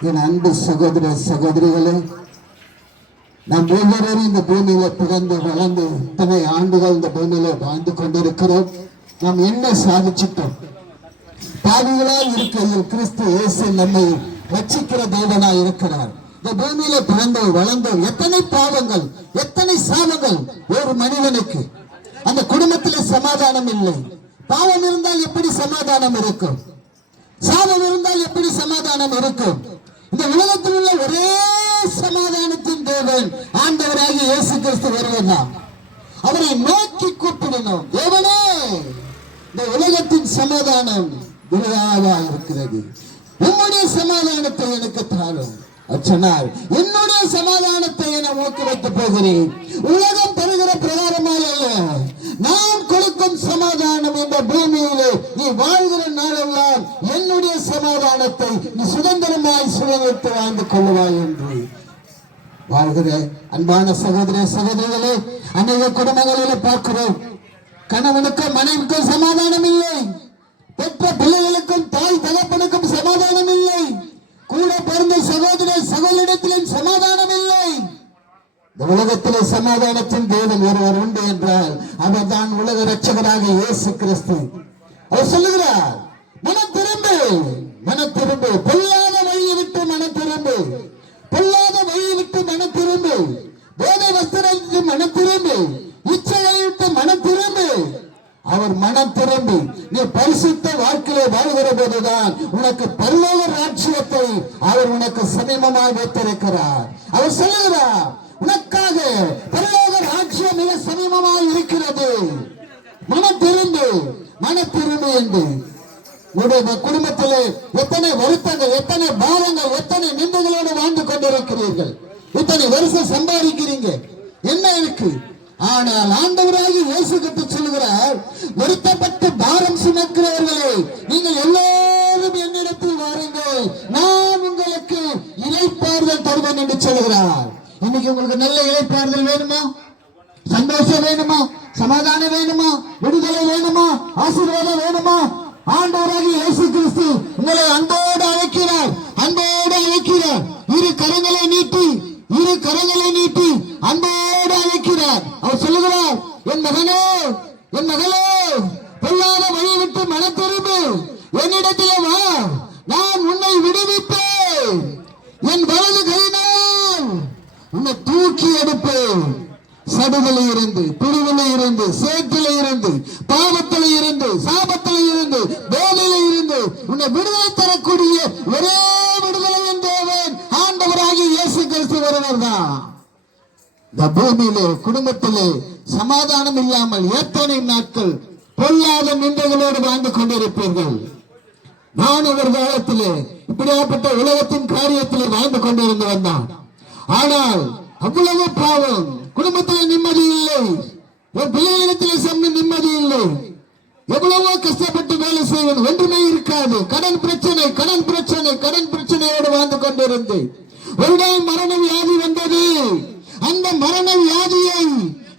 என் அன்பு சகோதர சகோதரிகளே, நாம் ஒவ்வொருவரும் இந்த பூமியில பிறந்து வளர்ந்து இத்தனை ஆண்டுகள் இந்த பூமியில வாழ்ந்து கொண்டிருக்கிறோம். நாம் என்ன சாதிச்சிட்டோம்? பாவிகளால் இருக்கையில் கிறிஸ்து இயேசு நம்மை ரட்சிக்கிற தேவனாய் இருக்கிறார். இந்த பூமியில பிறந்தோம் வளர்ந்தோம், எத்தனை பாவங்கள், எத்தனை சாபங்கள் ஒரு மனிதனுக்கு. அந்த குடும்பத்திலே சமாதானம் இல்லை. பாவம் இருந்தால் எப்படி சமாதானம் இருக்கும்? சாபம் இருந்தால் எப்படி சமாதானம் இருக்கும்? இந்த உலகத்தில் உள்ள ஒரே சமாதானத்தின் தேவன் ஆண்டவராகிய இயேசு கிறிஸ்து வருவதாம். அவரை நோக்கி கூப்பிடணும். தேவனே, இந்த உலகத்தின் சமாதானம் விரைவாக இருக்கிறது, உம்முடைய சமாதானத்தை எனக்கு தாரும். சொன்னார், என்னுடைய சமாதானத்தை என நோக்கி வைத்து போகிறேன். உலகம் தருகிற பிரகாரமாக அல்ல, நான் கொடுக்கும் சமாதானம் இந்த பூமியிலே நீ வாழ்கிற நாளெல்லாம் என்னுடைய சமாதானத்தை நீ சுதந்திரமாய் சுதந்திரத்தை வாழ்ந்து கொள்ளுவாய் என்று வாழ்கிற அன்பான சகோதர சகோதரிகளே, அநேக குடும்பங்களில் பார்க்கிறோம். கணவனுக்கும் மனைவிக்கும் சமாதானம் இல்லை, பெற்ற பிள்ளைகளுக்கும் தாய் தகப்பனுக்கும் சமாதானம் இல்லை, கூட பிறந்த சகோதர சகோதரிடத்திலும் சமாதானம் இல்லை. இந்த உலகத்திலே சமாதானத்தின் தேவன் ஒருவர் உண்டு என்றால் அவர் தான் உலக ரட்சகராக இயேசு கிறிஸ்து. அவர் சொல்லுகிறார், மனம் திரும்பு, மனம் திரும்பு, பொல்லாத வழியை விட்டு மனம் திரும்பு, பொல்லாத வழியை விட்டு மனம் திரும்பு, போதை வஸ்திரத்தை மனம் திரும்பு, இச்சையை விட்டு மனம் திரும்பு. அவர் மனம் திரும்பி நீ பரிசுத்த வாழ்க்கையை வாழ்கிற போதுதான் உனக்கு பரலோக ராஜ்யத்தை அவர் உனக்கு சமீபமாய் வைத்திருக்கிறார். அவர் சொல்லுகிறார், உனக்காக பரலோக ராஜ்யம் மிக சமீபமாய் இருக்கிறது, மனம் திரும்பு, மனம் திரும்பு என்று. உங்களுடைய குடும்பத்திலே எத்தனை வருத்தங்கள், எத்தனை பாரங்கள், எத்தனை நிந்தைகளோடு வாழ்ந்து கொண்டிருக்கிறீர்கள், இத்தனை வருஷம் சம்பாதிக்கிறீங்க, என்ன இருக்கு? ஆனால் ஆண்டவராகிய இயேசு கிறிஸ்து சொல்லுகிறார், வருத்தப்பட்டு பாரம் சுமக்கிறவர்களே நீங்கள் எல்லோரும் என்னிடத்தில் வாருங்கள், நான் உங்களுக்கு இளைப்பாறுதல் தருவேன் என்று சொல்லுகிறார். இன்னைக்கு உங்களுக்கு நல்ல இளைப்பாறுதல் வேணுமா? சந்தோஷம் வேணுமா? சமாதானம் வேணுமா? விடுதலை வேணுமா? ஆசீர்வாதம் வேணுமா? ஆண்டவராகிய இயேசு கிறிஸ்து உங்களை அன்போடு அழைக்கிறார், அன்போடு அழைக்கிறார். இரு கரங்களை நீட்டி, இரு கரங்களை நீட்டி அன்போடு அழைக்கிறார். அவர் சொல்லுகிறார், என் மகனே, என் மகளே, பொல்லாத வழி விட்டு மனம் திரும்பு, என்னிடத்திலே வா, நான் உன்னை விடுவிப்பேன், என் வலது கையினால் உன்னை தூக்கி எடுப்பேன். சடுதலை இருந்து, பிரிவில இருந்து, சேற்றில இருந்து, பாவத்தில இருந்து, சாபத்தில இருந்து, போதையில இருந்து உன்னை விடுதலை தரக்கூடிய ஒரே விடுதலை தேவன் ஆண்டவராகிய இயேசு கிறிஸ்து ஒருவர் தான். இந்த பூமியிலே குடும்பத்திலே சமாதானம் இல்லாமல் எத்தனை நாட்கள் பொல்லாத நிந்தைகளோடு வாழ்ந்து கொண்டிருப்பீர்கள். நான் ஒரு காலத்திலே இப்படியாப்பட்ட உலகத்தின் காரியத்திலே வாழ்ந்து கொண்டிருந்து வந்தான். ஆனால் அவ்வளவு பாவம், குடும்பத்தில் நிம்மதி இல்லை, என் பிள்ளைகளிடத்தில் சென்று நிம்மதி இல்லை, எவ்வளவோ கஷ்டப்பட்டு வேலை செய்வது ஒன்றுமே இருக்காது. கடன் பிரச்சனை, கடன் பிரச்சனை, கடன் பிரச்சனையோடு வாழ்ந்து கொண்டிருந்து ஒரு நாள் மரண வியாதி வந்தது. அந்த மரண வியாதியை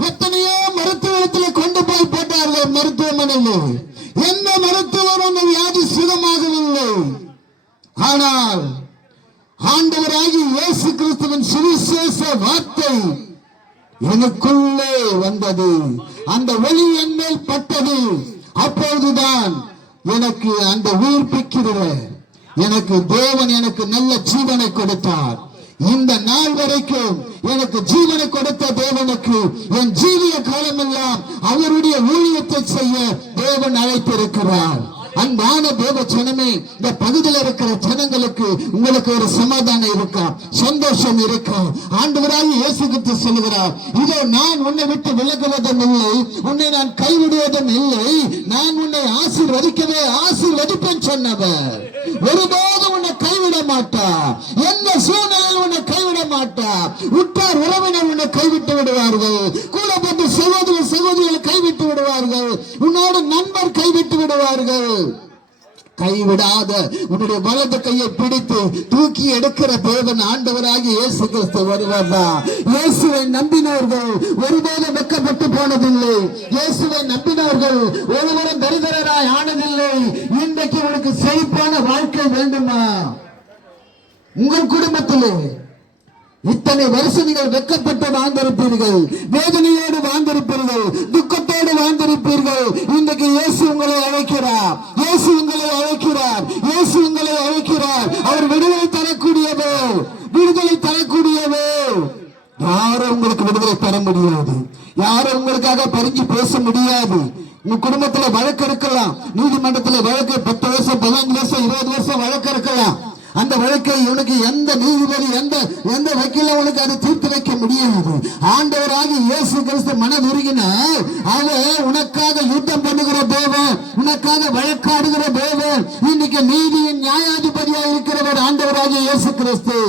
எத்தனையோ மருத்துவத்தில் கொண்டு போய் போட்டார்கள் மருத்துவமனையில். எந்த மருத்துவரும் அந்த வியாதி சுகமாகவில்லை. ஆனால் ஆண்டவராகிய இயேசு கிறிஸ்துவின் சுவிசேஷ வார்த்தை எனக்குள்ளே வந்தது, அந்த ஒளி என் மேல் பட்டது. அப்போதுதான் எனக்கு அந்த உயிர்ப்பிக்கிற எனக்கு தேவன் எனக்கு நல்ல ஜீவனை கொடுத்தார். இந்த நாள் வரைக்கும் எனக்கு ஜீவனை கொடுத்த தேவனுக்கு என் ஜீவிய காலமெல்லாம் அவருடைய ஊழியத்தை செய்ய தேவன் அழைத்திருக்கிறார். அன்பான தேவ ஜனமே, இந்த பகுதியில் இருக்கிற ஜனங்களுக்கு உங்களுக்கு ஒரு சமாதானம் இருக்கா, சந்தோஷம் இருக்கா? ஆண்டவராகிய இயேசு கிறிஸ்து சொல்லுகிறார், இதோ நான் உன்னை விட்டு விலகுவதும் இல்லை, உன்னை நான் கைவிடுவதும் இல்லை, நான் உன்னை ஆசீர்வதிக்கவே ஆசீர்வதிப்பேன் சொன்னவர். ஒருபோதும் உன்னை கைவிட மாட்டா, எந்த சூழ்நிலையில் உன்னை கைவிட மாட்டா. உற்றார் உறவினர் உன்னை கைவிட்டு விடுவார்கள், கூட பிறந்த சகோதர சகோதரிகள் கைவிட்டு விடுவார்கள், உன்னோடு நண்பர் கைவிட்டு விடுவார்கள். கைவிடாத உன்னுடைய வலது கையை பிடித்து தூக்கி எடுக்கிற தேவன் ஆண்டவராகிய இயேசு கிறிஸ்து ஒருவர் தான். இயேசுவை நம்பினவர்கள் ஒருபோதும் வெட்கப்பட்டு போனதில்லை. இயேசுவை நம்பினவர்கள் ஒருவரும் தரித்திரராய் ஆனதில்லை. இன்றைக்கு உனக்கு செழிப்பான வாழ்க்கை வேண்டுமா? உங்கள் குடும்பத்திலே இத்தனை வருஷம் நீங்கள் வெட்கப்பட்டு வாழ்ந்திருப்பீர்கள், வேதனையோடு வாழ்ந்திருப்பீர்கள், துக்கத்தோடு வாழ்ந்திருப்பீர்கள். இன்றைக்கு இயேசு உங்களை அழைக்கிறார், இயேசு உங்களை அழைக்கிறார், இயேசு உங்களை அழைக்கிறார். அவர் விடுதலை தரக்கூடியவர், விடுதலை தரக்கூடியவர். யாரும் உங்களுக்கு விடுதலை தர முடியாது, யாரும் உங்களுக்காக பறிஞ்சு பேச முடியாது. உங்க குடும்பத்துல வழக்கு இருக்கலாம், நீதிமன்றத்துல வழக்கு 10 வருஷம் 15 வருஷம் 20 வருஷம் வழக்கு இருக்கலாம். அந்த வழக்கை உனக்கு எந்த நீதிபதி எந்த வக்கீல உனக்கு அதை தீர்த்து வைக்க முடியாது. ஆண்டவராக இயேசு கிறிஸ்து மனதுருகினார். அவர் உனக்காக யுத்தம் பண்ணுகிற தேவன், உனக்காக வழக்காடுகிற தேவன். இன்னைக்கு நீதியின் நியாயாதிபதியாக இருக்கிறவர் ஆண்டவராக இயேசு கிறிஸ்து.